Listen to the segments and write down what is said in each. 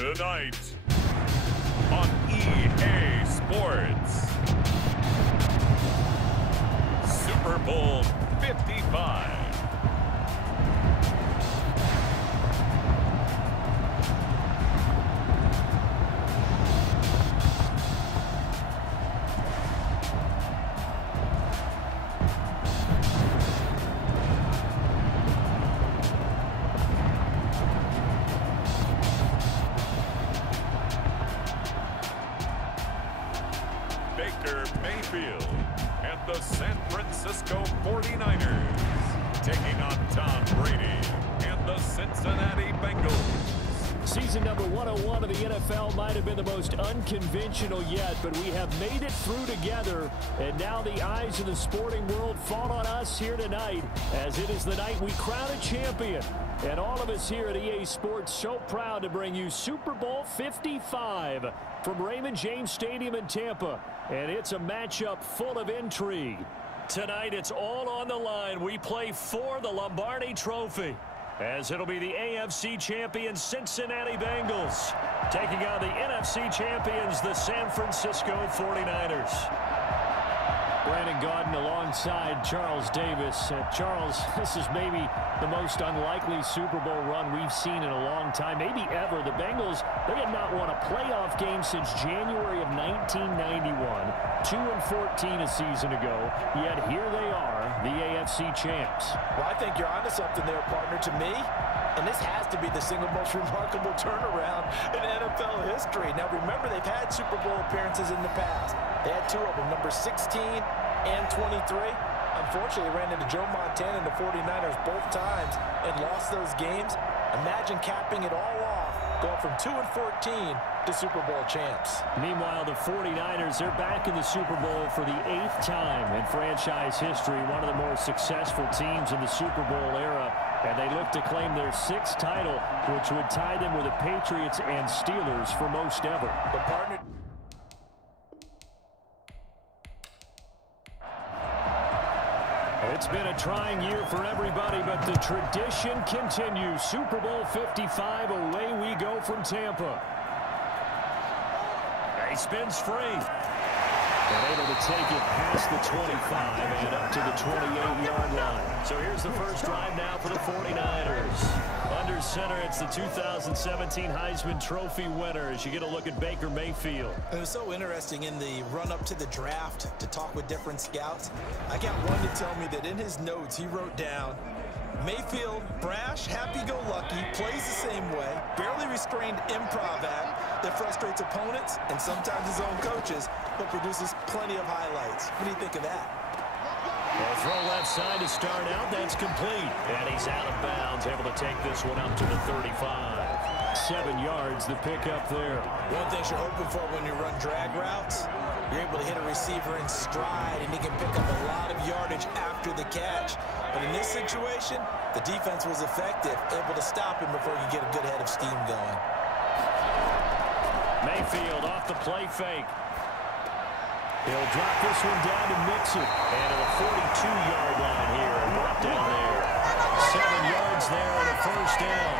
Tonight on EA Sports, Super Bowl 55. Mayfield and the San Francisco 49ers taking on Tom Brady and the Cincinnati Bengals. Season number 101 of the NFL might have been the most unconventional yet, but we have made it through together, and now the eyes of the sporting world fall on us here tonight, as it is the night we crown a champion. And all of us here at EA Sports so proud to bring you Super Bowl 55 from Raymond James Stadium in Tampa. And it's a matchup full of intrigue. Tonight it's all on the line. We play for the Lombardi Trophy, as it'll be the AFC champions Cincinnati Bengals taking on the NFC champions, the San Francisco 49ers. Brandon Gaudin alongside Charles Davis. Charles, this is maybe the most unlikely Super Bowl run we've seen in a long time, maybe ever. The Bengals, they had not won a playoff game since January of 1991, 2-14 a season ago, yet here they are, the AFC champs. Well, I think you're onto something there, partner, to me. And this has to be the single most remarkable turnaround in NFL history. Now, remember, they've had Super Bowl appearances in the past. They had two of them, number 16 and 23. Unfortunately, ran into Joe Montana and the 49ers both times and lost those games. Imagine capping it all off, going from 2-14 to Super Bowl champs. Meanwhile, the 49ers, they're back in the Super Bowl for the 8th time in franchise history, one of the more successful teams in the Super Bowl era. And they look to claim their 6th title, which would tie them with the Patriots and Steelers for most ever. The partner. It's been a trying year for everybody, but the tradition continues. Super Bowl 55, away we go from Tampa. He spins free. And able to take it past the 25 and up to the 28-yard line. So here's the first drive now for the 49ers. Under center, it's the 2017 Heisman Trophy winner as you get a look at Baker Mayfield. It was so interesting in the run-up to the draft to talk with different scouts. I got one to tell me that in his notes he wrote down, Mayfield, brash, happy-go-lucky, plays the same way, barely restrained improv act that frustrates opponents and sometimes his own coaches, but produces plenty of highlights. What do you think of that? Well, throw left side to start out. That's complete. And he's out of bounds, able to take this one up to the 35. 7 yards, the pickup there. One thing you're hoping for when you run drag routes, you're able to hit a receiver in stride, and he can pick up a lot of yardage after the catch. But in this situation, the defense was effective, able to stop him before he could get a good head of steam going. Mayfield off the play fake. He'll drop this one down to Mixon. And at the 42-yard line here, brought down there. 7 yards there and a first down.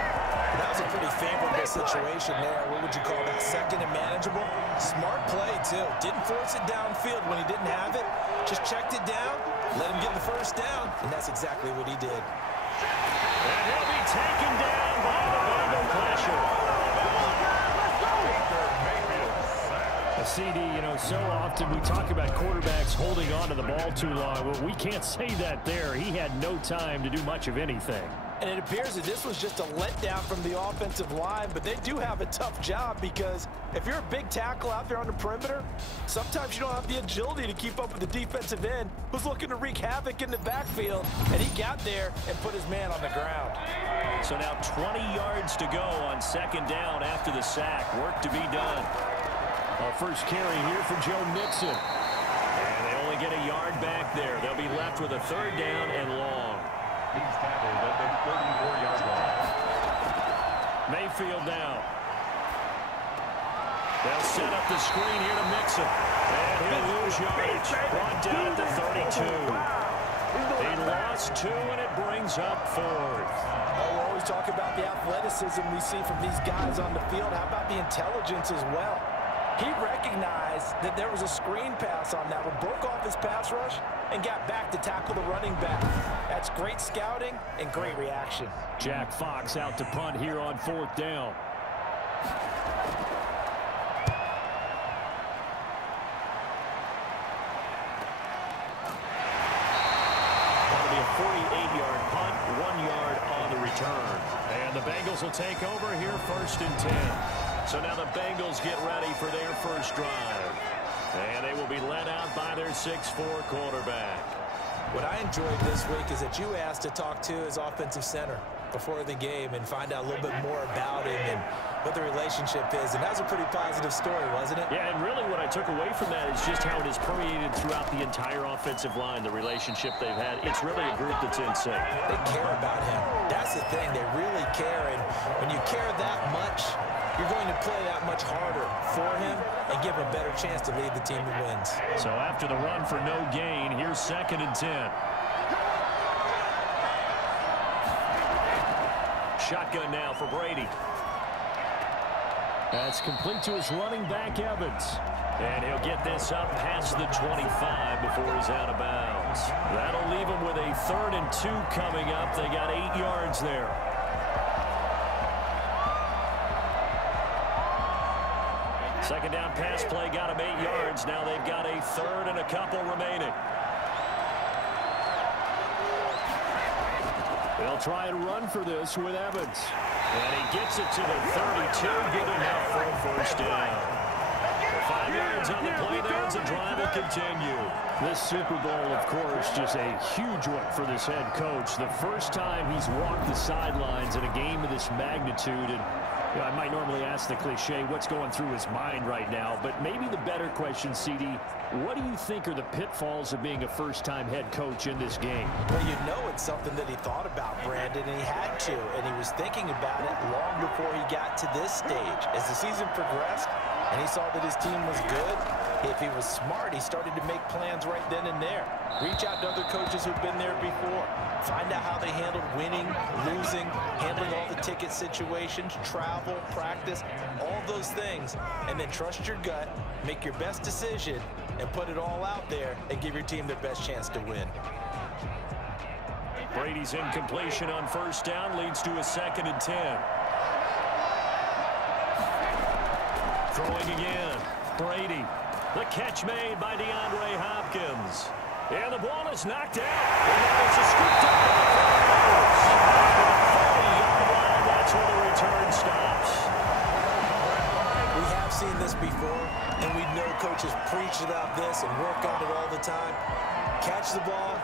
That was a pretty favorable situation there. What would you call that? Second and manageable? Smart play, too. Didn't force it downfield when he didn't have it. Just checked it down, let him get the first down, and that's exactly what he did. And he'll be taken down by the Bengal pressure. A CD, you know, so often we talk about quarterbacks holding on to the ball too long. Well, we can't say that there. He had no time to do much of anything. And it appears that this was just a letdown from the offensive line, but they do have a tough job because if you're a big tackle out there on the perimeter, sometimes you don't have the agility to keep up with the defensive end who's looking to wreak havoc in the backfield, and he got there and put his man on the ground. So now 20 yards to go on second down after the sack. Work to be done. Our first carry here for Joe Mixon. And they only get a yard back there. They'll be left with a third down and long. He's tackled at the 34-yard line. Mayfield now. They'll set up the screen here to Mixon. And he'll lose yardage. Brought down at the 32. He lost 2, and it brings up 4th. We're always talking about the athleticism athleticism we see from these guys on the field, how about the intelligence as well? He recognized that there was a screen pass on that one, broke off his pass rush, and got back to tackle the running back. That's great scouting and great reaction. Jack Fox out to punt here on 4th down. That'll be a 48-yard punt, 1 yard on the return. And the Bengals will take over here 1st and 10. So now the Bengals get ready for their first drive. And they will be led out by their 6'4" quarterback. What I enjoyed this week is that you asked to talk to his offensive center before the game and find out a little bit more about him and what the relationship is. And that was a pretty positive story, wasn't it? Yeah, and really what I took away from that is just how it has permeated throughout the entire offensive line, the relationship they've had. It's really a group that's in sync. They care about him. That's the thing. They really care. And when you care that much, you're going to play that much harder for him and give him a better chance to lead the team to wins. So after the run for no gain, here's 2nd and 10. Shotgun now for Brady. That's complete to his running back, Evans. And he'll get this up past the 25 before he's out of bounds. That'll leave him with a 3rd and 2 coming up. They got 8 yards there. Second down pass play got him 8 yards. Now they've got a 3rd and a couple remaining. They'll try and run for this with Evans. And he gets it to the 32. Good enough for a 1st down. 5 yards on the play there as the drive will continue. This Super Bowl, of course, just a huge one for this head coach. The first time he's walked the sidelines in a game of this magnitude. And you know, I might normally ask the cliche, what's going through his mind right now? But maybe the better question, CD, what do you think are the pitfalls of being a first-time head coach in this game? Well, you know it's something that he thought about, Brandon, and he had to. And he was thinking about it long before he got to this stage. As the season progressed and he saw that his team was good, if he was smart, he started to make plans right then and there. Reach out to other coaches who've been there before. Find out how they handled winning, losing, handling all the ticket situations, travel, practice, all those things. And then trust your gut, make your best decision, and put it all out there and give your team their best chance to win. Brady's incompletion on 1st down leads to a 2nd and 10. Throwing again. Brady. The catch made by DeAndre Hopkins. And the ball is knocked out. And now it's a scoop down by the 40-yard line. That's where the return stops. We have seen this before, and we know coaches preach about this and work on it all the time. Catch the ball.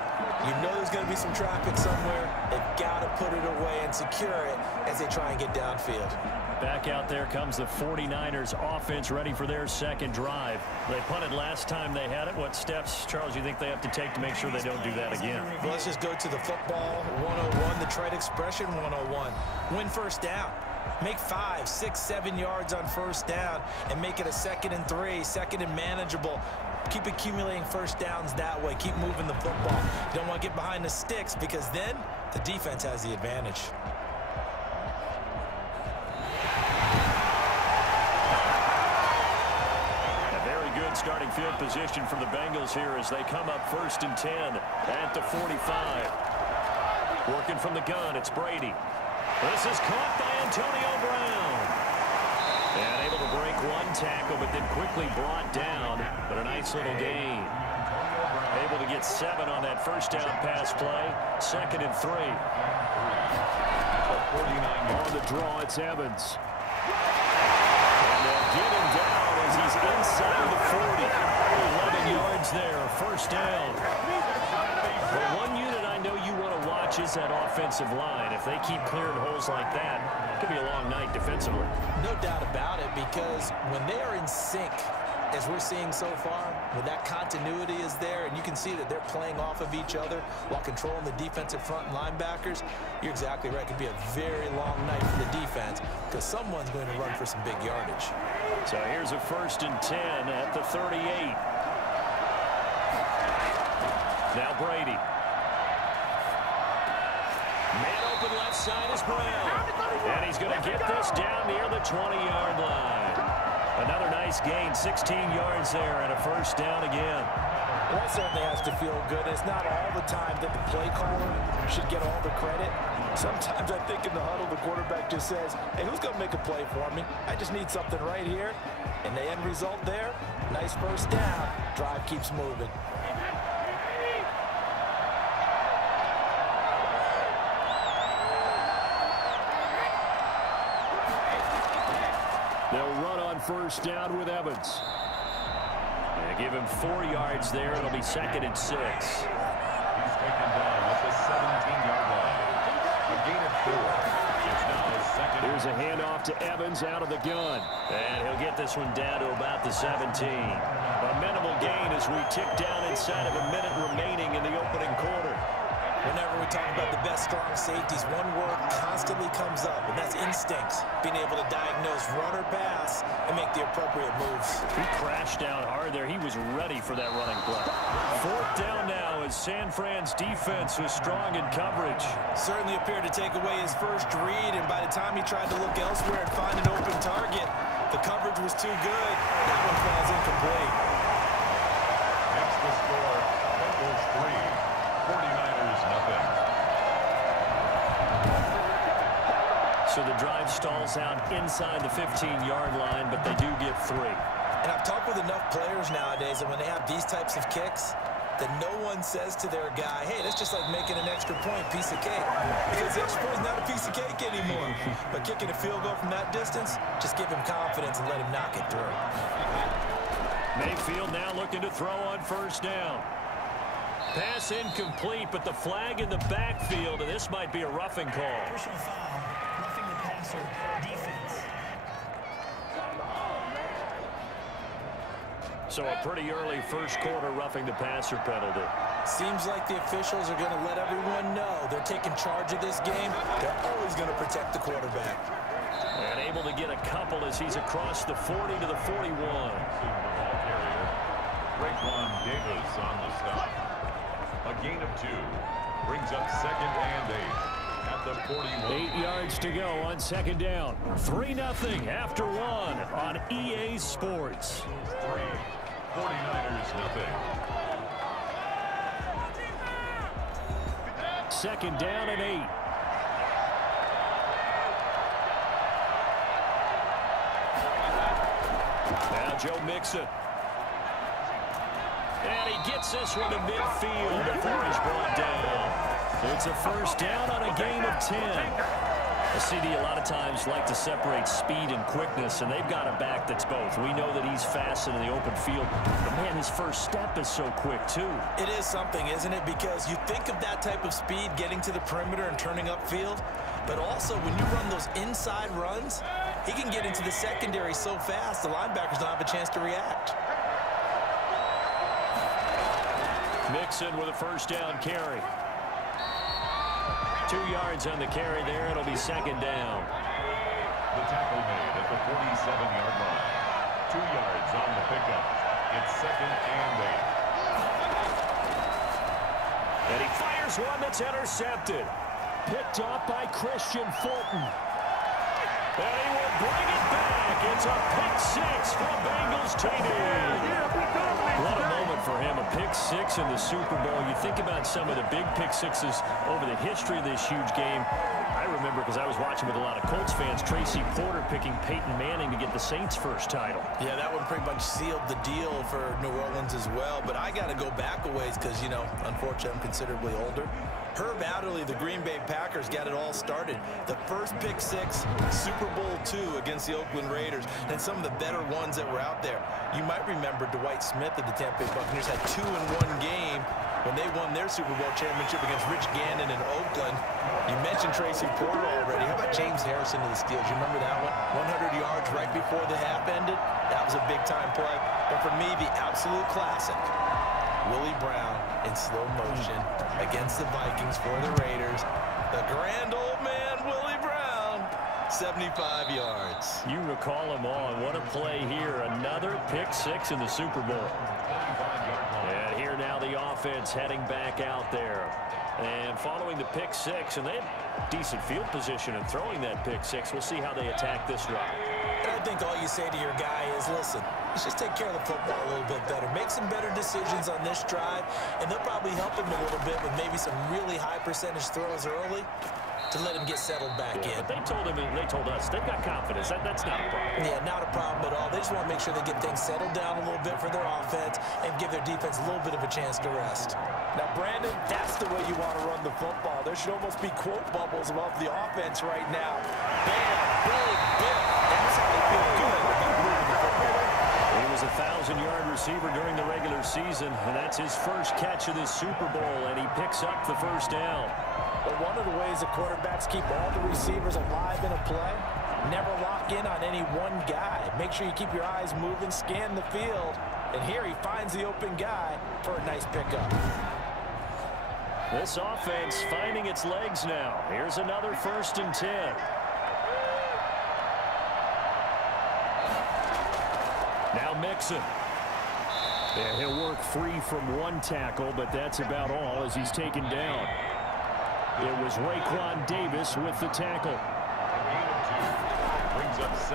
You know there's going to be some traffic somewhere. They've got to put it away and secure it as they try and get downfield. Back out there comes the 49ers offense ready for their 2nd drive. They punted last time they had it. What steps, Charles, you think they have to take to make sure they don't do that again? Well, let's just go to the football 101, the trade expression 101. Win 1st down. Make 5, 6, 7 yards on 1st down and make it a 2nd and 3, 2nd and manageable. Keep accumulating 1st downs that way. Keep moving the football. You don't want to get behind the sticks because then the defense has the advantage. Starting field position for the Bengals here as they come up 1st and 10 at the 45. Working from the gun, it's Brady. This is caught by Antonio Brown. And able to break one tackle, but then quickly brought down. But a nice little gain. Able to get 7 on that 1st down pass play. 2nd and 3. On the draw, it's Evans. And they'll get him down as he's inside the 40. 11 yards there, 1st down. But one unit I know you want to watch is that offensive line. If they keep clearing holes like that, it could be a long night defensively. No doubt about it, because when they are in sync, as we're seeing so far, when that continuity is there and you can see that they're playing off of each other while controlling the defensive front linebackers, you're exactly right. It could be a very long night for the defense because someone's going to run for some big yardage. So here's a 1st and 10 at the 38. Now Brady. Man open left side is Brown. And he's going to get this down near the 20-yard line. Another nice gain, 16 yards there, and a first down again. Well, that certainly has to feel good. It's not all the time that the play caller should get all the credit. Sometimes I think in the huddle, the quarterback just says, hey, who's going to make a play for me? I just need something right here. And the end result there, nice first down. Drive keeps moving. They'll run on first down with Evans. They give him 4 yards there. It'll be 2nd and 6. He's taken down at the 17-yard line. A gain of 4. It's now 2nd. Here's a handoff to Evans out of the gun. And he'll get this one down to about the 17. A minimal gain as we tick down inside of a minute remaining in the opening quarter. Whenever we talk about the best strong safeties, one word constantly comes up, and that's instinct. Being able to diagnose run or pass and make the appropriate moves. He crashed down hard there. He was ready for that running play. 4th down now as San Fran's defense was strong in coverage. Certainly appeared to take away his first read, and by the time he tried to look elsewhere and find an open target, the coverage was too good. That one falls incomplete. That's the score. Bengals 3. 49ers nothing. So the drive stalls out inside the 15-yard line, but they do get 3. And I've talked with enough players nowadays that when they have these types of kicks, that no one says to their guy, hey, that's just like making an extra point, piece of cake. Because the extra point is not a piece of cake anymore. But kicking a field goal from that distance, just give him confidence and let him knock it through. Mayfield now looking to throw on first down. Pass incomplete, but the flag in the backfield, and this might be a roughing call. Personal foul, roughing the passer, defense. So a pretty early first quarter roughing the passer penalty. Seems like the officials are going to let everyone know they're taking charge of this game. They're always going to protect the quarterback. And able to get a couple as he's across the 40 to the 41. Raymond Davis on the stop. A gain of 2 brings up 2nd and 8 at the 41. 8 yards to go on 2nd down. 3-0 after 1 on EA Sports. 3. 49ers nothing. 2nd down and 8. Now Joe Mixon. And he gets this one to midfield before he's brought down. It's a first down on a gain of 10. The CD a lot of times like to separate speed and quickness, and they've got a back that's both. We know that he's fast in the open field, but man, his first step is so quick too. It is something, isn't it? Because you think of that type of speed getting to the perimeter and turning upfield, but also when you run those inside runs, he can get into the secondary so fast the linebackers don't have a chance to react. Mixon with a first down carry. 2 yards on the carry there. It'll be 2nd down. The tackle made at the 47-yard line. 2 yards on the pickup. It's 2nd and 8. And he fires one that's intercepted. Picked off by Christian Fulton. And he will bring it back. It's a pick 6 from Bengals TD. What a moment for him, a pick 6 in the Super Bowl. You think about some of the big pick 6s over the history of this huge game. I remember, because I was watching with a lot of Colts fans, Tracy Porter picking Peyton Manning to get the Saints' first title. Yeah, that one pretty much sealed the deal for New Orleans as well. But I got to go back a ways because, you know, unfortunately, I'm considerably older. Herb Adderley, the Green Bay Packers, got it all started. The first pick 6, Super Bowl II against the Oakland Raiders, and some of the better ones that were out there. You might remember Dwight Smith of the Tampa Bay Buccaneers had 2 in one game when they won their Super Bowl championship against Rich Gannon in Oakland. You mentioned Tracy Porter already. How about James Harrison of the Steelers? You remember that one? 100 yards right before the half ended. That was a big-time play. But for me, the absolute classic, Willie Brown in slow motion against the Vikings for the Raiders. The grand old man, Willie Brown, 75 yards. You recall them all, and what a play here. Another pick 6 in the Super Bowl. And here now the offense heading back out there. And following the pick six, and they had decent field position in throwing that pick six. We'll see how they attack this drive. And I think all you say to your guy is, listen, let's just take care of the football a little bit better. Make some better decisions on this drive, and they'll probably help him a little bit with maybe some really high percentage throws early to let him get settled back in. But they told us they've got confidence. That's not a problem. Yeah, not a problem at all. They just want to make sure they get things settled down a little bit for their offense and give their defense a little bit of a chance to rest. Now, Brandon, that's the way you want to run the football. There should almost be quote bubbles above the offense right now. Bam, big, big. That's how they feel good about moving the football. He was a 1,000-yard receiver during the regular season, and that's his first catch of this Super Bowl, and he picks up the first down. But one of the ways the quarterbacks keep all the receivers alive in a play, never lock in on any one guy. Make sure you keep your eyes moving, scan the field, and here he finds the open guy for a nice pickup. This offense finding its legs now. Here's another 1st and 10. Now Mixon. And he'll work free from one tackle, but that's about all as he's taken down. It was Raquan Davis with the tackle.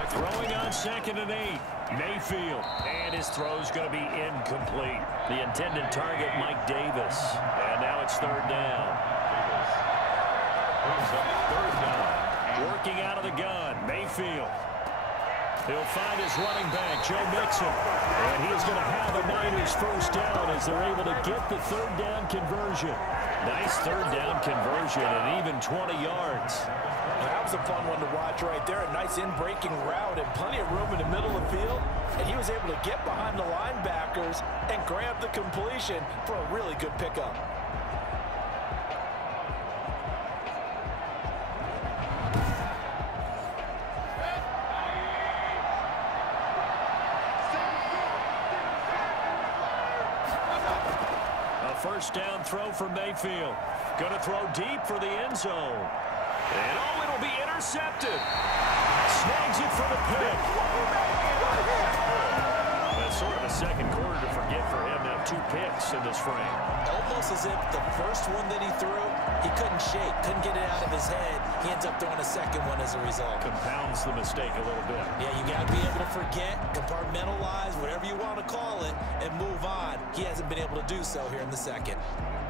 Throwing on 2nd and 8. Mayfield. And his throw's going to be incomplete. The intended target, Mike Davis. And now it's 3rd down. Working out of the gun. Mayfield. He'll find his running back, Joe Mixon. And he's going to have a Niners first down as they're able to get the 3rd down conversion. Nice 3rd down conversion and even 20 yards. That was a fun one to watch right there. A nice in-breaking route and plenty of room in the middle of the field. And he was able to get behind the linebackers and grab the completion for a really good pickup. First down throw for Mayfield. Going to throw deep for the end zone. And oh, it'll be intercepted. Snags it for the pick. That's sort of a second quarter to forget for him. Now 2 picks in this frame. Almost as if the first one that he threw, he couldn't shake, couldn't get it out of his head. He ends up throwing a second one as a result. Compounds the mistake a little bit. Yeah, you got to be able to forget, compartmentalize, whatever you want to call it, and move on. He hasn't been able to do so here in the second.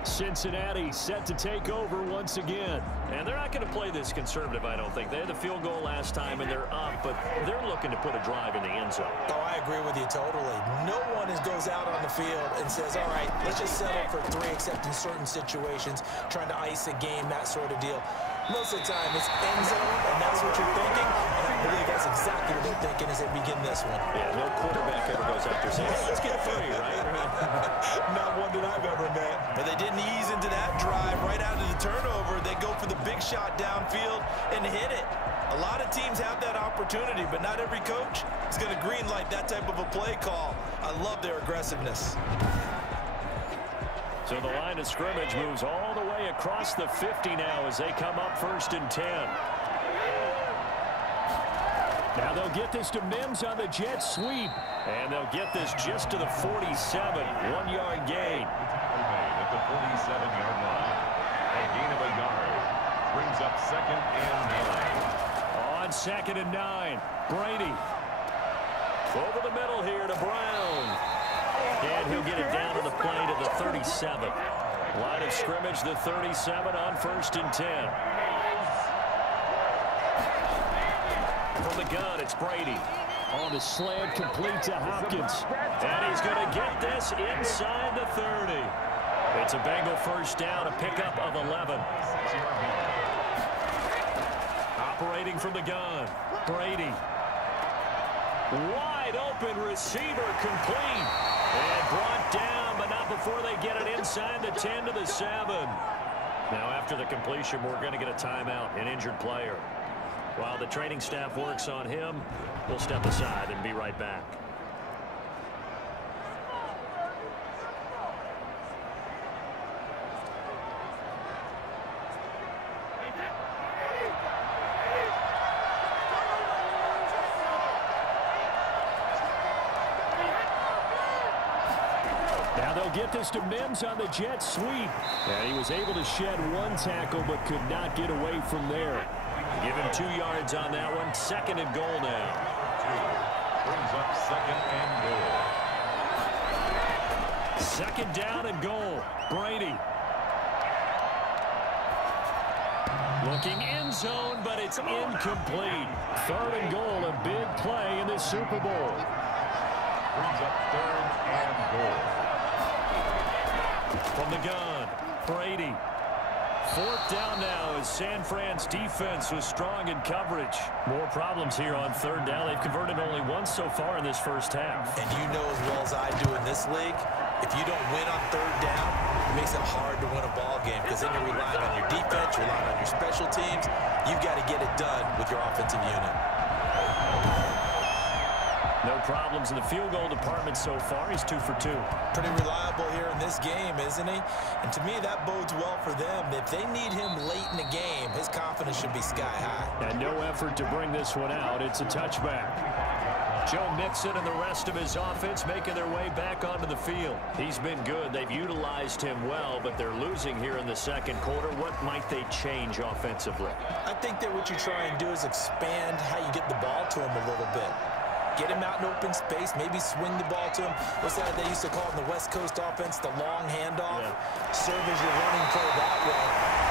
Cincinnati set to take over once again. And they're not going to play this conservative, I don't think. They had the field goal last time, and they're up, but they're looking to put a drive in the end zone. Oh, I agree with you totally. No one goes out on the field and says, all right, let's just settle for 3, except in certain situations, trying to ice a game, that sort of deal. Most of the time, it's end zone, and that's what you're thinking, and I believe that's exactly what they're thinking as they begin this one. Yeah, no quarterback ever goes out there saying, hey, let's get 3, right? Not one that I've ever met. But they didn't ease into that drive right out of the turnover. They go for the big shot downfield and hit it. A lot of teams have that opportunity, but not every coach is going to green light that type of a play call. I love their aggressiveness. So the line of scrimmage moves all the way across the 50 now as they come up 1st and 10. Now they'll get this to Mims on the jet sweep. And they'll get this just to the 47. 1-yard gain. At the 47-yard line. A gain of a yard. Brings up 2nd and 9. On 2nd and 9. Brady. Over the middle here to Brown. And he'll get it down to the play to the 37. Line of scrimmage, the 37 on 1st and 10. From the gun, it's Brady. On the slant, complete to Hopkins. And he's going to get this inside the 30. It's a Bengal first down, a pickup of 11. Operating from the gun, Brady. Wide open receiver, complete. And brought down, but not before they get it inside the 10 to the 7. Now after the completion, we're going to get a timeout, an injured player. While the training staff works on him, we'll step aside and be right back. Now they'll get this to Mims on the jet sweep. And he was able to shed one tackle but could not get away from there. Give him 2 yards on that one. 2nd and goal now. Brings up 2nd and goal. 2nd down and goal. Brady. Looking end zone, but it's incomplete. 3rd and goal, a big play in this Super Bowl. Brings up 3rd and goal. From the gun, Brady. 4th down now as San Fran's defense was strong in coverage. More problems here on 3rd down. They've converted only once so far in this first half. And you know as well as I do in this league, if you don't win on 3rd down, it makes it hard to win a ball game because then you're relying on your defense, you're relying on your special teams. You've got to get it done with your offensive unit. No problems in the field goal department so far. He's 2 for 2. Pretty reliable here in this game, isn't he? And to me, that bodes well for them. If they need him late in the game, his confidence should be sky high. And no effort to bring this one out. It's a touchback. Joe Mixon and the rest of his offense making their way back onto the field. He's been good. They've utilized him well, but they're losing here in the 2nd quarter. What might they change offensively? I think that what you try and do is expand how you get the ball to him a little bit. Get him out in open space, maybe swing the ball to him. What's that they used to call in the West Coast offense, the long handoff? Yeah. Serve as your running play that way,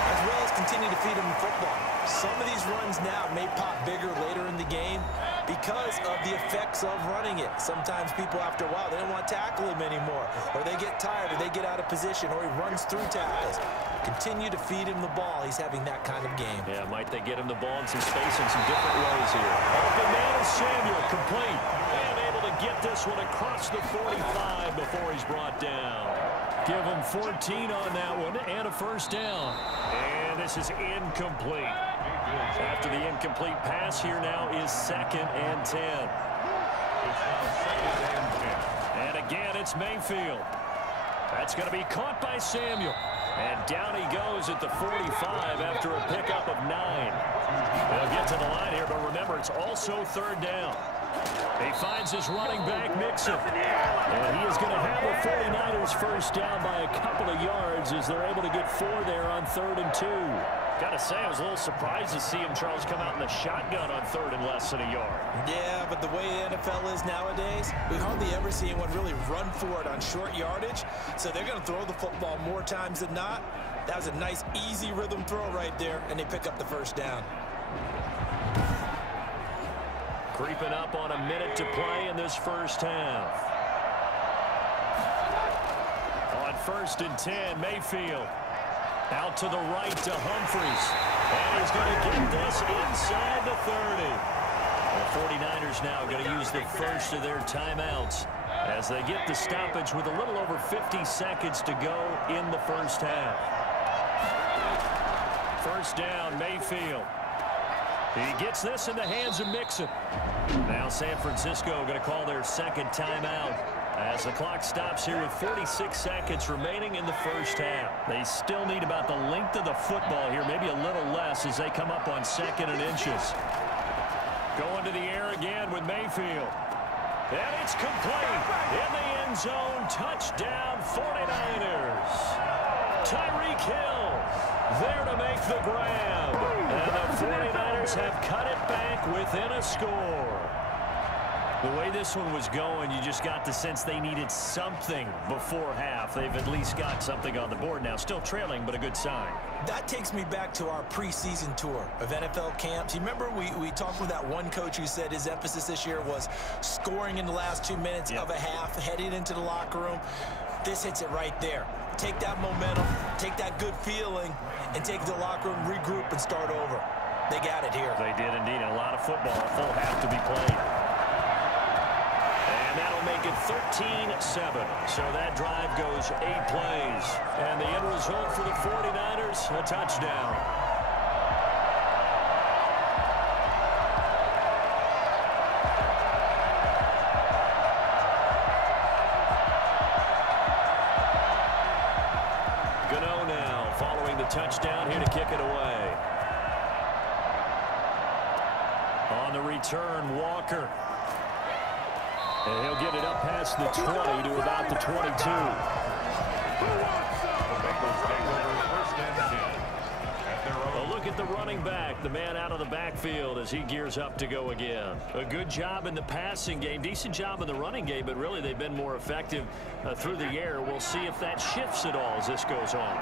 as well as continue to feed him the football. Some of these runs now may pop bigger later in the game because of the effects of running it. Sometimes people, after a while, they don't want to tackle him anymore, or they get tired, or they get out of position, or he runs through tackles. Continue to feed him the ball. He's having that kind of game. Yeah, might they get him the ball in some space in some different ways here. Open man is Samuel, complete. And able to get this one across the 45 before he's brought down. Give him 14 on that one and a 1st down. And this is incomplete. After the incomplete pass, here now is 2nd and 10. And again, it's Mayfield. That's going to be caught by Samuel. And down he goes at the 45 after a pickup of 9. They'll get to the line here, but remember, it's also 3rd down. He finds his running back, Mixon. And he is going to have the 49ers 1st down by a couple of yards as they're able to get 4 there on 3rd and 2. Got to say, I was a little surprised to see him, Charles, come out in the shotgun on 3rd and less than a yard. Yeah, but the way the NFL is nowadays, we hardly ever see anyone really run for it on short yardage. So they're going to throw the football more times than not. That was a nice, easy rhythm throw right there, and they pick up the 1st down. Creeping up on a minute to play in this first half. On 1st and 10, Mayfield. Out to the right to Humphries. And he's going to get this inside the 30. The 49ers now going to use the first of their timeouts as they get the stoppage with a little over 50 seconds to go in the first half. 1st down, Mayfield. He gets this in the hands of Mixon. Now San Francisco going to call their 2nd timeout as the clock stops here with 46 seconds remaining in the first half. They still need about the length of the football here, maybe a little less as they come up on 2nd and inches. Going to the air again with Mayfield. And it's complete in the end zone. Touchdown 49ers. Tyreek Hill there to make the grab. And the 49ers have cut it back within a score. The way this one was going, you just got the sense they needed something before half. They've at least got something on the board now. Still trailing, but a good sign. That takes me back to our preseason tour of NFL camps. You remember we talked with that one coach who said his emphasis this year was scoring in the last 2 minutes of a half, heading into the locker room. This hits it right there. Take that momentum, take that good feeling, and take the locker room, regroup, and start over. They got it here. They did indeed. A lot of football, a full half to be played. And that'll make it 13-7. So that drive goes 8 plays. And the end result for the 49ers, a touchdown. Gano now following the touchdown here to kick it away. On the return, Walker. And he'll get it up past the 20 to about the 22. A look at the running back, the man out of the backfield as he gears up to go again. A good job in the passing game, decent job in the running game, but really they've been more effective through the air. We'll see if that shifts at all as this goes on.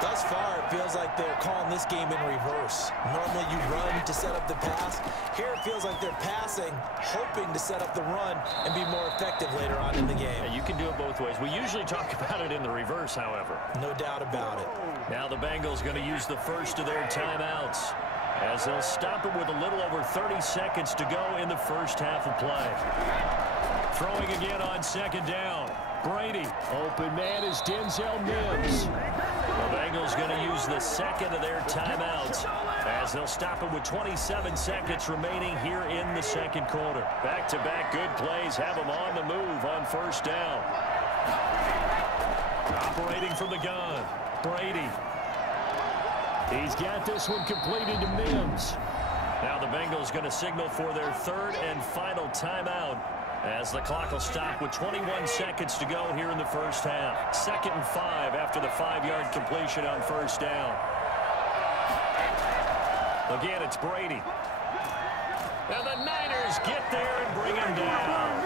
Thus far, it feels like they're calling this game in reverse. Normally you run to set up the pass. Here it feels like they're passing, hoping to set up the run and be more effective later on in the game. Yeah, you can do it both ways. We usually talk about it in the reverse, however. No doubt about it. Now the Bengals going to use the first of their timeouts as they'll stop it with a little over 30 seconds to go in the first half of play. Throwing again on second down. Brady. Open man is Denzel Mims. The Bengals going to use the second of their timeouts as they'll stop it with 27 seconds remaining here in the second quarter. Back-to-back good plays have them on the move on first down. Operating from the gun. Brady. He's got this one completed to Mims. Now the Bengals going to signal for their third and final timeout as the clock will stop with 21 seconds to go here in the first half. 2nd and 5 after the 5-yard completion on first down. Again, it's Brady. And the Niners get there and bring him down.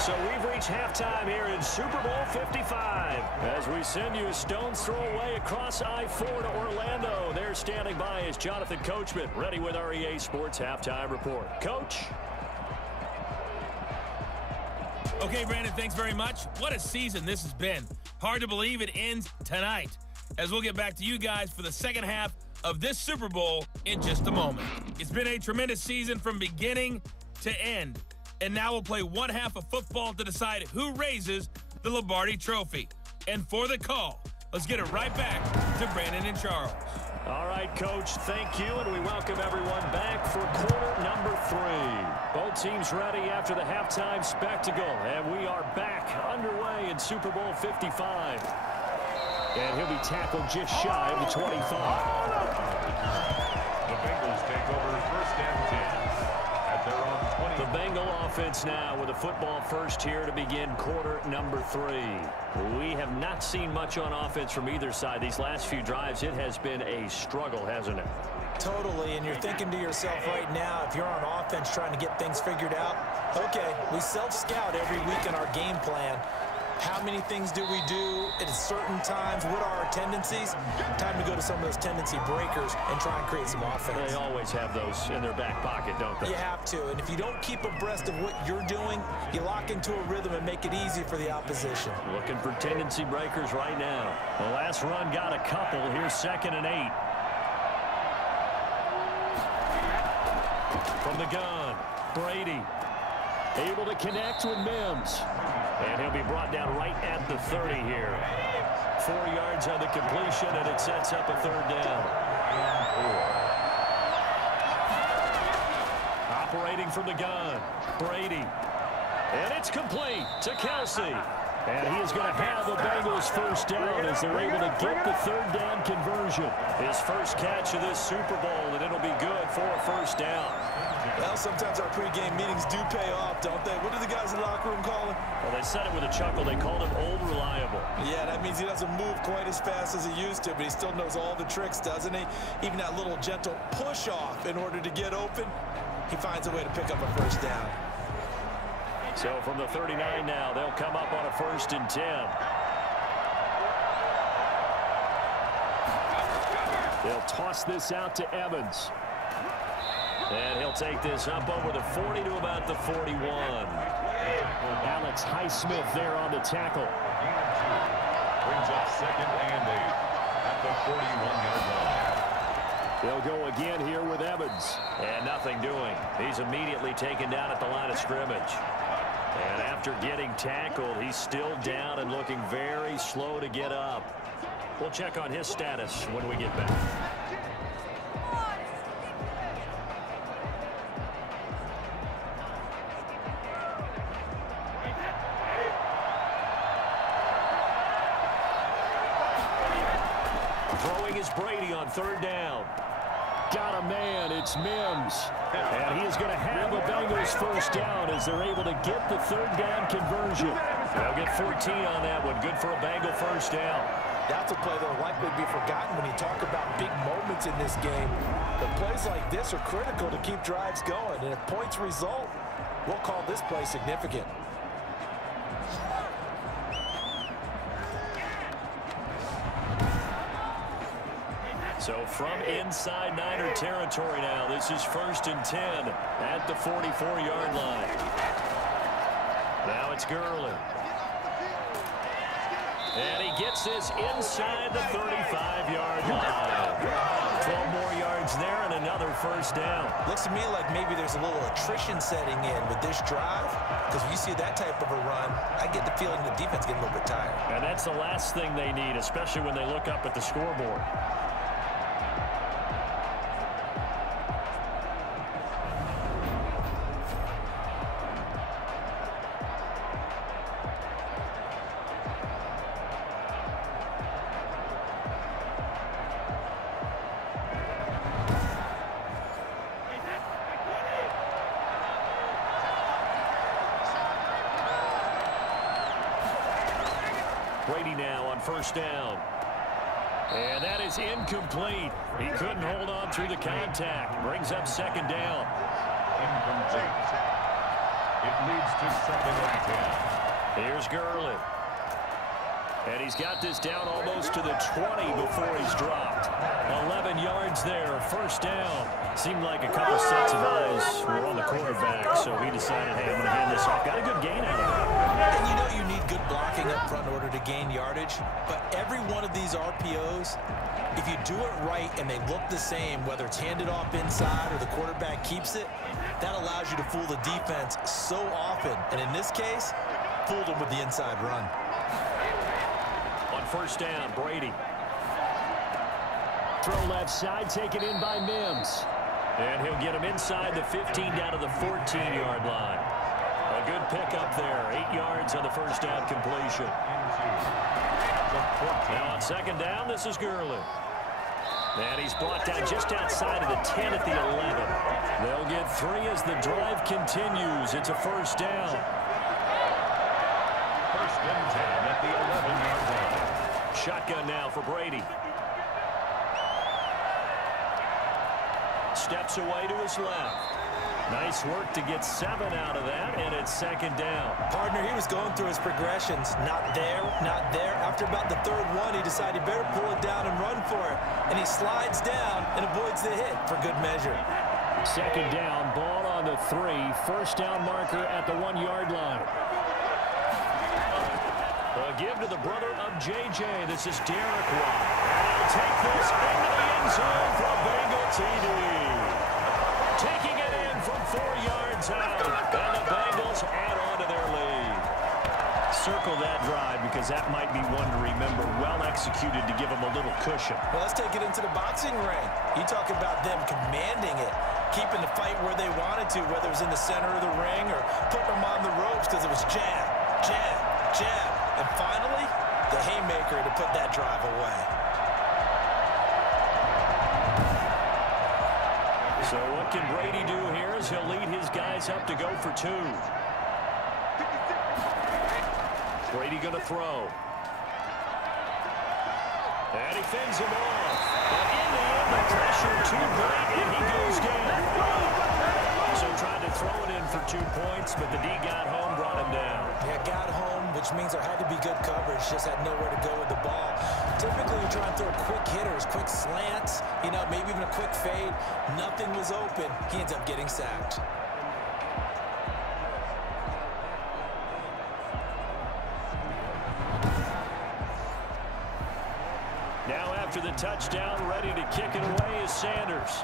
So we've reached halftime here in Super Bowl 55 as we send you a stone's throw away across I-4 to Orlando. There standing by is Jonathan Coachman, ready with our EA Sports Halftime Report. Coach? Okay, Brandon, thanks very much. What a season this has been. Hard to believe it ends tonight, as we'll get back to you guys for the second half of this Super Bowl in just a moment. It's been a tremendous season from beginning to end. And now we'll play one half of football to decide who raises the Lombardi Trophy. And for the call, let's get it right back to Brandon and Charles. All right, Coach, thank you, and we welcome everyone back for quarter number 3. Both teams ready after the halftime spectacle, and we are back underway in Super Bowl 55. And he'll be tackled just shy of the 25. The Bengals take over first and 10. The Bengal offense now with a football first here to begin quarter number 3. We have not seen much on offense from either side. These last few drives, it has been a struggle, hasn't it? Totally, and you're thinking to yourself right now, if you're on offense trying to get things figured out, okay, we self-scout every week in our game plan. How many things do we do at certain times? What are our tendencies? Time to go to some of those tendency breakers and try and create some offense. They always have those in their back pocket, don't they? You have to, and if you don't keep abreast of what you're doing, you lock into a rhythm and make it easy for the opposition. Looking for tendency breakers right now. The last run got a couple. Here's 2nd and 8. From the gun, Brady able to connect with Mims. And he'll be brought down right at the 30 here. 4 yards on the completion, and it sets up a third down. Operating from the gun, Brady. And it's complete to Kelsey. And he is going to have the Bengals first down as they're able to get the third down conversion. His first catch of this Super Bowl, and it'll be good for a first down. Well, sometimes our pregame meetings do pay off, don't they? What do the guys in the locker room call him? Well, they said it with a chuckle. They called him Old Reliable. Yeah, that means he doesn't move quite as fast as he used to, but he still knows all the tricks, doesn't he? Even that little gentle push-off in order to get open, he finds a way to pick up a first down. So from the 39 now, they'll come up on a 1st and 10. They'll toss this out to Evans. And he'll take this up over the 40 to about the 41. Alex Highsmith there on the tackle. Brings up 2nd and 8 at the 41-yard line. They'll go again here with Evans. And nothing doing. He's immediately taken down at the line of scrimmage. And after getting tackled, he's still down and looking very slow to get up. We'll check on his status when we get back. Throwing is Brady on third down. Got a man, it's Mims. And he is going to have a Bengals first down as they're able to get the third down conversion. They'll get 14 on that one. Good for a Bengal first down. That's a play that will likely be forgotten when you talk about big moments in this game. But plays like this are critical to keep drives going. And if points result, we'll call this play significant. So from inside Niner territory now, this is 1st and 10 at the 44-yard line. Now it's Gurley. And he gets this inside the 35-yard line. 12 more yards there and another first down. Looks to me like maybe there's a little attrition setting in with this drive, because when you see that type of a run, I get the feeling the defense getting a little bit tired. And that's the last thing they need, especially when they look up at the scoreboard. Brady now on first down. And that is incomplete. He couldn't hold on through the contact. Brings up second down. Incomplete. It leads to 2nd and 10. Here's Gurley. And he's got this down almost to the 20 before he's dropped. 11 yards there, first down. Seemed like a couple sets of eyes were on the quarterback, so he decided, hey, I'm going to hand this off. Got a good gain out of it. And you know you need good blocking up front in order to gain yardage, but every one of these RPOs, if you do it right and they look the same, whether it's handed off inside or the quarterback keeps it, that allows you to fool the defense so often. And in this case, fooled them with the inside run. On first down, Brady. Throw left side, taken in by Mims. And he'll get him inside the 15 down to the 14-yard line. A good pickup there. 8 yards on the first down completion. Now on second down, this is Gurley. And he's brought down just outside of the 10 at the 11. They'll get 3 as the drive continues. It's a first down. 1st and 10 at the 11-yard line. Shotgun now for Brady. Steps away to his left. Nice work to get 7 out of that, and it's second down. Partner, he was going through his progressions. Not there, not there. After about the third one, he decided he better pull it down and run for it. And he slides down and avoids the hit for good measure. Second down, ball on the 3. First down marker at the 1-yard line. A give to the brother of J.J. This is Derek Watt. And he'll take this into the end zone for a Bengal TD. Taking it in from 4 yards out. And the Bengals add on to their lead. Circle that drive because that might be one to remember. Well executed to give them a little cushion. Well, let's take it into the boxing ring. You talk about them commanding it, keeping the fight where they wanted to, whether it was in the center of the ring or putting them on the ropes because it was jab, jab, jab. And finally, the haymaker to put that drive away. So what can Brady do here as he'll lead his guys up to go for 2. Brady going to throw. And he fends him off. But in the end, the pressure too great, and he goes down. So tried to throw it in for 2 points, but the D got home, brought him down. Yeah, got home, which means there had to be good coverage. Just had nowhere to go with the ball. Typically, you try and throw quick hitters, quick slants, you know, maybe even a quick fade. Nothing was open. He ends up getting sacked. Now after the touchdown, ready to kick it away is Sanders.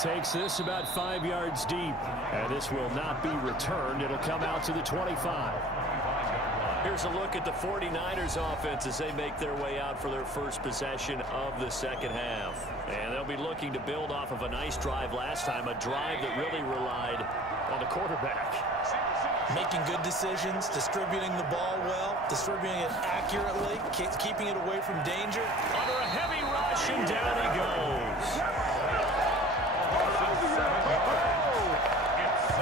Takes this about 5 yards deep. And this will not be returned. It'll come out to the 25. Here's a look at the 49ers offense as they make their way out for their first possession of the second half. And they'll be looking to build off of a nice drive last time, a drive that really relied on the quarterback. Making good decisions, distributing the ball well, distributing it accurately, keeping it away from danger. Under a heavy rush, and down he goes.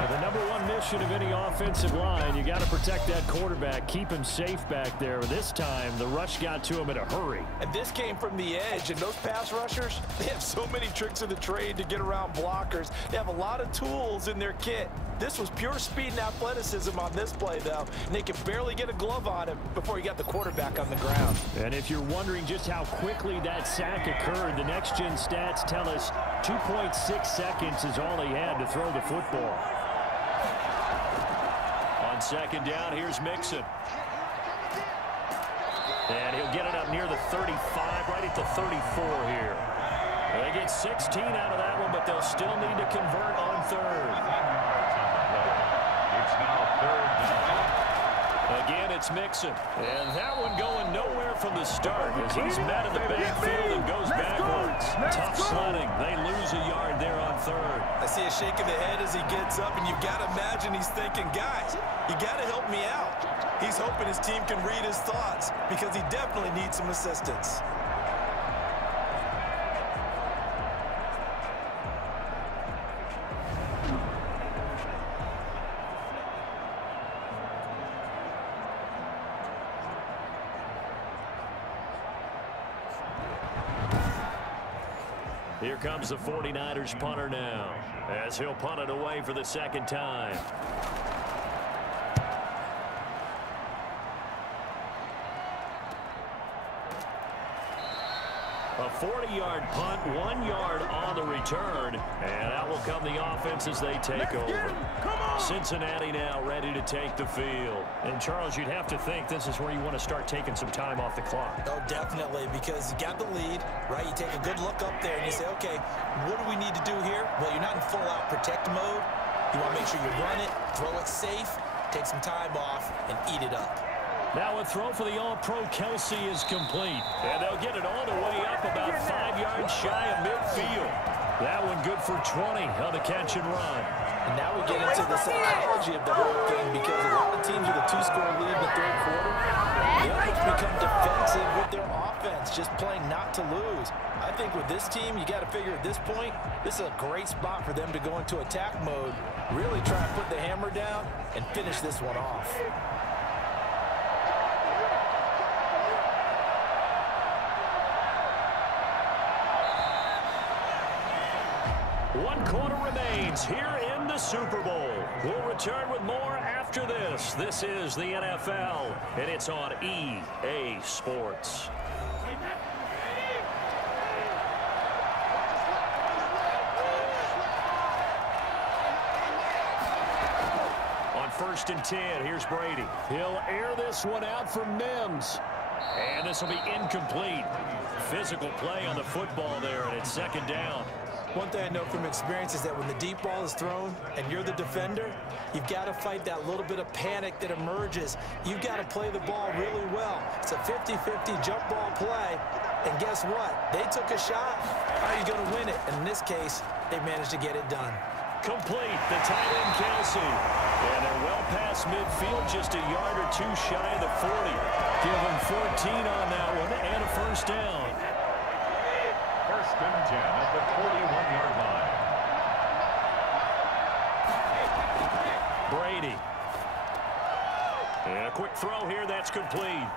The number one mission of any offensive line, you got to protect that quarterback, keep him safe back there. This time, the rush got to him in a hurry. And this came from the edge, and those pass rushers, they have so many tricks of the trade to get around blockers. They have a lot of tools in their kit. This was pure speed and athleticism on this play, though, and they could barely get a glove on him before he got the quarterback on the ground. And if you're wondering just how quickly that sack occurred, the next-gen stats tell us 2.6 seconds is all he had to throw the football. On second down, here's Mixon. And he'll get it up near the 35, right at the 34 here. They get 16 out of that one, but they'll still need to convert on third. It's now third down. Again, it's Mixon. And that one going nowhere from the start as he's met in the backfield and goes backwards. Tough sledding. They lose a yard there on third. I see a shake of the head as he gets up, and you've got to imagine he's thinking, guys, you got to help me out. He's hoping his team can read his thoughts because he definitely needs some assistance. Here comes the 49ers punter now as he'll punt it away for the second time. A 40-yard punt, 1 yard on the return, and out will come the offense as they take over. Cincinnati now ready to take the field. And, Charles, you'd have to think this is where you want to start taking some time off the clock. Oh, definitely, because you got the lead, right? You take a good look up there and you say, okay, what do we need to do here? Well, you're not in full-out protect mode. You want to make sure you run it, throw it safe, take some time off, and eat it up. Now a throw for the All-Pro Kelsey is complete. And they'll get it all the way up about 5 yards shy of midfield. That one good for 20 on the catch and run. And now we get into the psychology of the whole thing because a lot of teams with a 2-score lead in the third quarter, the others become defensive with their offense, just playing not to lose. I think with this team, you got to figure at this point, this is a great spot for them to go into attack mode, really try to put the hammer down and finish this one off. 1 quarter remains here in the Super Bowl. We'll return with more after this. This is the NFL, and it's on EA Sports. On 1st and 10, here's Brady. He'll air this one out for Mims. And this will be incomplete. Physical play on the football there, and it's 2nd down. One thing I know from experience is that when the deep ball is thrown and you're the defender, you've got to fight that little bit of panic that emerges. You've got to play the ball really well. It's a 50-50 jump ball play. And guess what? They took a shot. How are you going to win it? And in this case, they managed to get it done. Complete. The tight end, Kelsey. And they're well past midfield, just a yard or two shy of the 40. Give them 14 on that one and a 1st down. 1st and 10 at the 41-yard line. Brady. And a quick throw here, that's complete.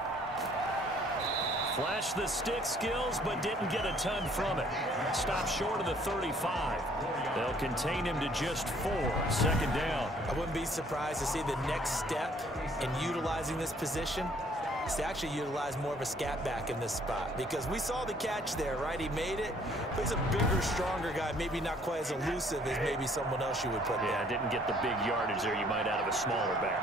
Flashed the stick skills, but didn't get a ton from it. Stopped short of the 35. They'll contain him to just 4. 2nd down. I wouldn't be surprised to see the next step in utilizing this position is to actually utilize more of a scat back in this spot, because we saw the catch there, right? He made it, but he's a bigger, stronger guy, maybe not quite as elusive as maybe someone else you would put Yeah, didn't get the big yardage there you might out of a smaller back.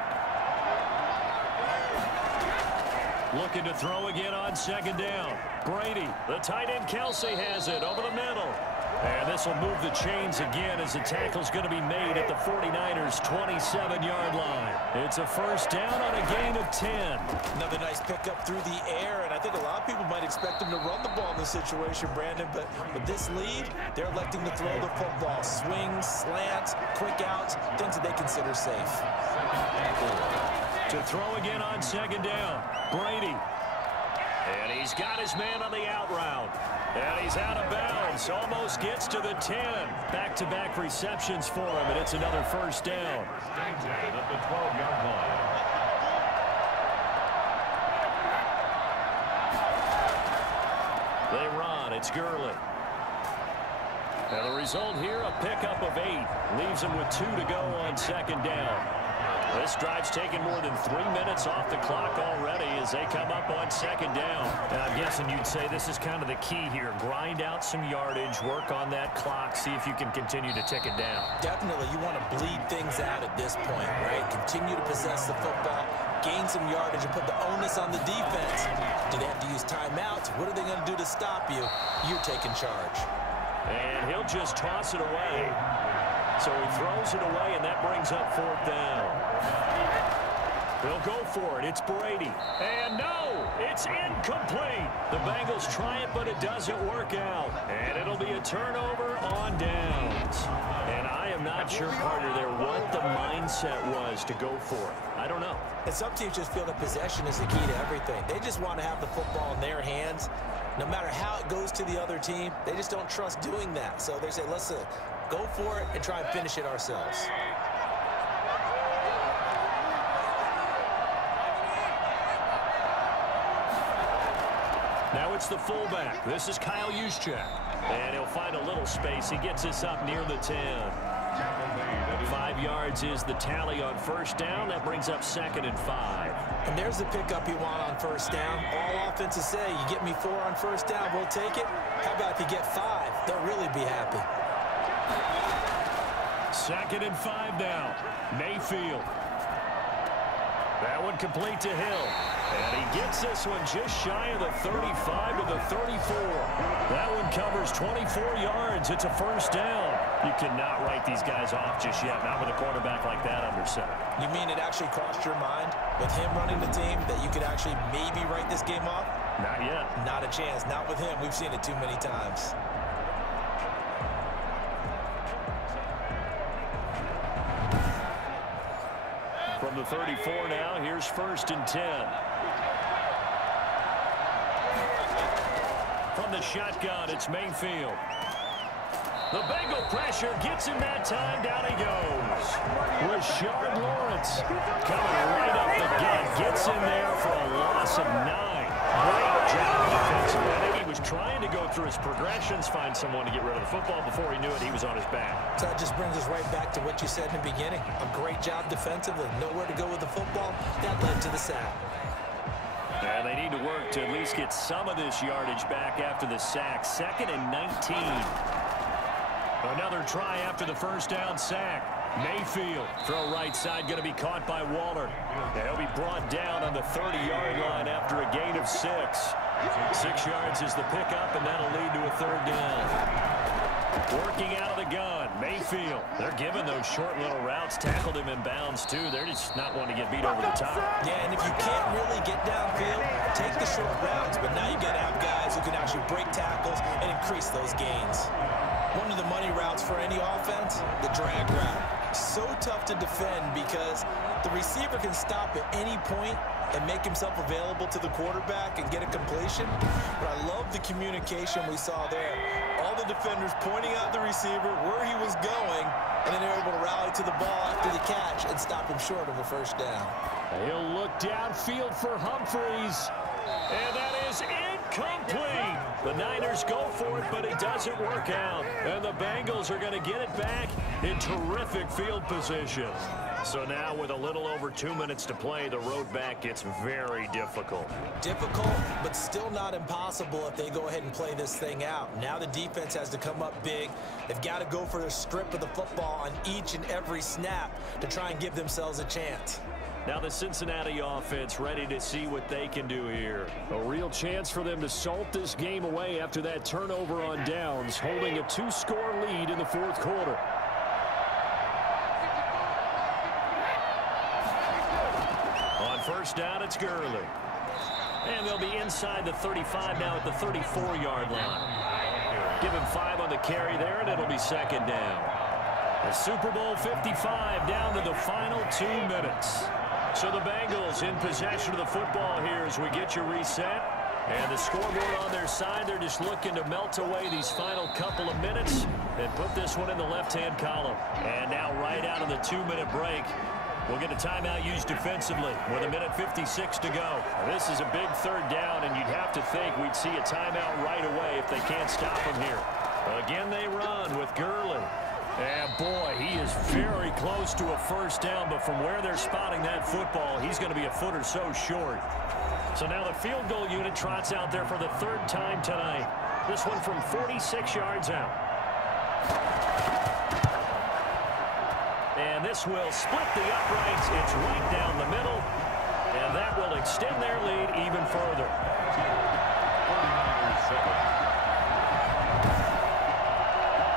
Looking to throw again on 2nd down. Brady, the tight end Kelsey has it over the middle. And this will move the chains again as the tackle's going to be made at the 49ers' 27-yard line. It's a first down on a gain of 10. Another nice pickup through the air, and I think a lot of people might expect him to run the ball in this situation, Brandon, but with this lead, they're electing to throw the football. Swings, slants, quick outs, things that they consider safe. To throw again on second down, Brady. And he's got his man on the out route. And he's out of bounds. Almost gets to the 10. Back-to-back receptions for him, and it's another first down. At the 12-yard line. They run. It's Gurley. And the result here, a pickup of 8. Leaves him with 2 to go on second down. This drive's taken more than 3 minutes off the clock already as they come up on second down. And I'm guessing you'd say this is kind of the key here. Grind out some yardage, work on that clock, see if you can continue to tick it down. Definitely, you want to bleed things out at this point, right? Continue to possess the football, gain some yardage, and put the onus on the defense. Do they have to use timeouts? What are they going to do to stop you? You're taking charge. And he'll just toss it away. So he throws it away, and that brings up fourth down. They'll go for it. It's Brady. And no, it's incomplete. The Bengals try it, but it doesn't work out. And it'll be a turnover on downs. And I am not sure, partner, there what the mindset was to go for it. I don't know. And some teams just feel that possession is the key to everything. They just want to have the football in their hands. No matter how it goes to the other team, they just don't trust doing that. So they say, listen, go for it and try and finish it ourselves. Now it's the fullback. This is Kyle Juszczyk. And he'll find a little space. He gets us up near the 10. 5 yards is the tally on first down. That brings up 2nd and 5. And there's the pickup you want on first down. All offenses say, you get me 4 on first down, we'll take it. How about if you get 5? They'll really be happy. 2nd and 5 now. Mayfield. That one complete to Hill. And he gets this one just shy of the 35 to the 34. That one covers 24 yards. It's a first down. You cannot write these guys off just yet, not with a quarterback like that under center. You mean it actually crossed your mind with him running the team that you could actually maybe write this game off? Not yet. Not a chance. Not with him. We've seen it too many times. From the 34 now, here's 1st and 10. From the shotgun, it's Mayfield. The Bengal pressure gets him that time. Down he goes. Rashard Lawrence coming right up the gut. Gets in there for a loss of 9. Great job defensively. I think he was trying to go through his progressions, find someone to get rid of the football. Before he knew it, he was on his back. So that just brings us right back to what you said in the beginning. A great job defensively. Nowhere to go with the football. That led to the sack. And they need to work to at least get some of this yardage back after the sack. 2nd and 19. Another try after the first down sack. Mayfield, throw right side, going to be caught by Waller. He'll be brought down on the 30-yard line after a gain of 6. 6 yards is the pickup, and that'll lead to a 3rd down. Working out of the gun, Mayfield. They're giving those short little routes. Tackled him in bounds, too. They're just not wanting to get beat over the top. Yeah, and if you can't really get downfield, take the short routes. But now you got to have guys who can actually break tackles and increase those gains. One of the money routes for any offense, the drag route. So tough to defend because the receiver can stop at any point and make himself available to the quarterback and get a completion. But I love the communication we saw there. All the defenders pointing out the receiver, where he was going, and then they were able to rally to the ball after the catch and stop him short of a first down. He'll look downfield for Humphreys. And that is incomplete. The Niners go for it, but it doesn't work out. And the Bengals are going to get it back in terrific field position. So now with a little over 2 minutes to play, the road back gets very difficult. Difficult, but still not impossible if they go ahead and play this thing out. Now the defense has to come up big. They've got to go for a strip of the football on each and every snap to try and give themselves a chance. Now the Cincinnati offense ready to see what they can do here. A real chance for them to salt this game away after that turnover on downs, holding a 2-score lead in the fourth quarter. On first down, it's Gurley. And they'll be inside the 35 now at the 34-yard line. Give him 5 on the carry there, and it'll be second down. The Super Bowl 55 down to the final 2 minutes. So the Bengals in possession of the football here as we get you reset. And the scoreboard on their side, they're just looking to melt away these final couple of minutes and put this one in the left-hand column. And now right out of the 2-minute break, we'll get a timeout used defensively with 1:56 to go. This is a big third down, and you'd have to think we'd see a timeout right away if they can't stop him here. Again, they run with Gurley. And boy, he is very close to a first down, but from where they're spotting that football, he's going to be a foot or so short. So now the field goal unit trots out there for the 3rd time tonight. This one from 46 yards out. And this will split the uprights. It's right down the middle, and that will extend their lead even further.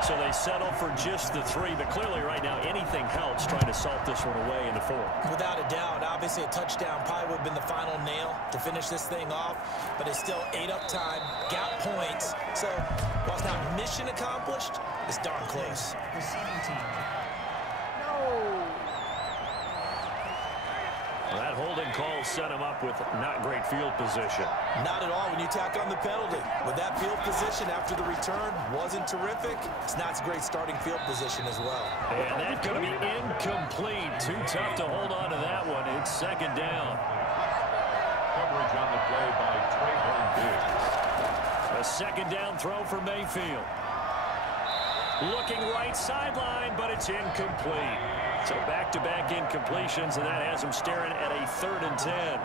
So they settle for just the 3, but clearly right now anything helps trying to salt this one away in the 4th. Without a doubt, obviously a touchdown probably would have been the final nail to finish this thing off, but it's still ate up time, got points. So while it's not mission accomplished, it's darn close. Receiving team. That holding call set him up with not great field position. Not at all when you tack on the penalty. With that field position after the return wasn't terrific, it's not a great starting field position as well. And that's going to be incomplete. Too tough to hold on to that one. It's second down. Coverage on the play by Traylon Diggs. A second down throw for Mayfield. Looking right sideline, but it's incomplete. So back-to-back incompletions, and that has him staring at a 3rd and 10.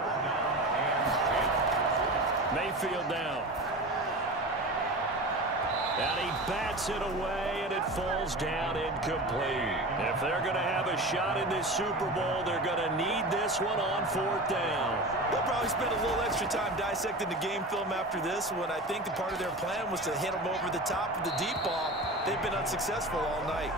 Mayfield down. And he bats it away, and it falls down incomplete. If they're going to have a shot in this Super Bowl, they're going to need this one on 4th down. They'll probably spend a little extra time dissecting the game film after this one. I think the part of their plan was to hit them over the top of the deep ball. They've been unsuccessful all night.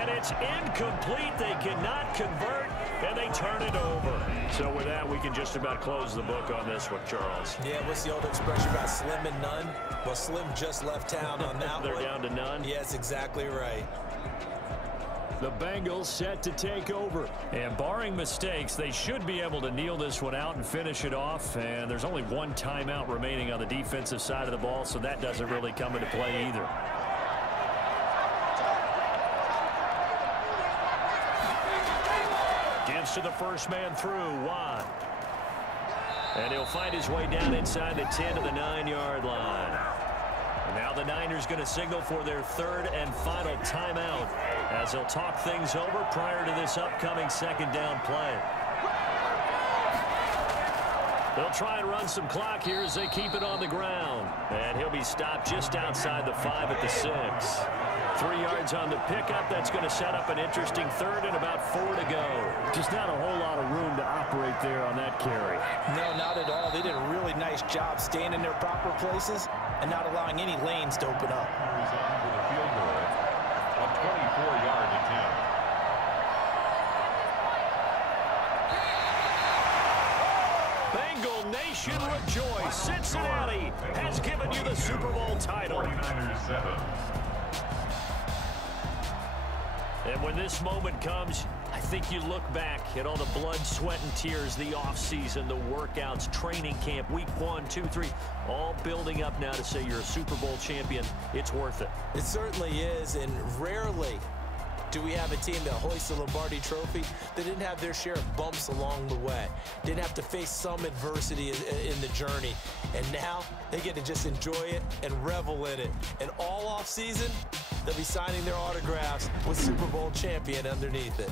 And it's incomplete. They cannot convert, and they turn it over. So with that, we can just about close the book on this one, Charles. Yeah, what's the old expression about slim and none? Well, Slim just left town on that They're one. down to none? Yes, exactly right. The Bengals set to take over. And barring mistakes, they should be able to kneel this one out and finish it off. And there's only one timeout remaining on the defensive side of the ball, so that doesn't really come into play either. Gives to the first man through, Watt. And he'll find his way down inside the 10 to the 9-yard line. Now the Niners going to signal for their 3rd and final timeout as they'll talk things over prior to this upcoming second down play. They'll try and run some clock here as they keep it on the ground. And he'll be stopped just outside the 5 at the 6. 3 yards on the pickup. That's going to set up an interesting 3rd and about 4 to go. Just not a whole lot of room to operate there on that carry. No, not at all. They did a really nice job staying in their proper places and not allowing any lanes to open up. Carries on for the field goal. A 24-yard attempt. Bengal Nation rejoice. Cincinnati has given you the Super Bowl title. 49ers 7. And when this moment comes, I think you look back at all the blood, sweat, and tears, the offseason, the workouts, training camp, week 1, 2, 3, all building up now to say you're a Super Bowl champion. It's worth it. It certainly is, and rarely do we have a team that hoists the Lombardi Trophy that didn't have their share of bumps along the way, didn't have to face some adversity in the journey, and now they get to just enjoy it and revel in it. And all off season, they'll be signing their autographs with Super Bowl champion underneath it.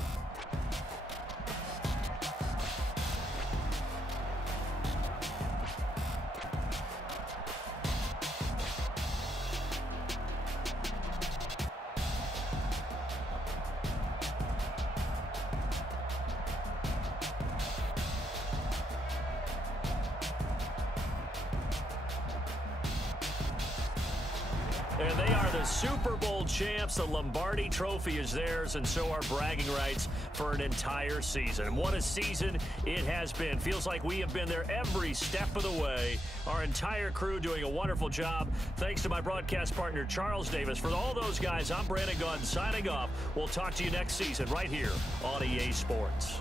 And they are the Super Bowl champs. The Lombardi Trophy is theirs, and so are bragging rights for an entire season. And what a season it has been. Feels like we have been there every step of the way. Our entire crew doing a wonderful job. Thanks to my broadcast partner, Charles Davis. For all those guys, I'm Brandon Gaudin signing off. We'll talk to you next season right here on EA Sports.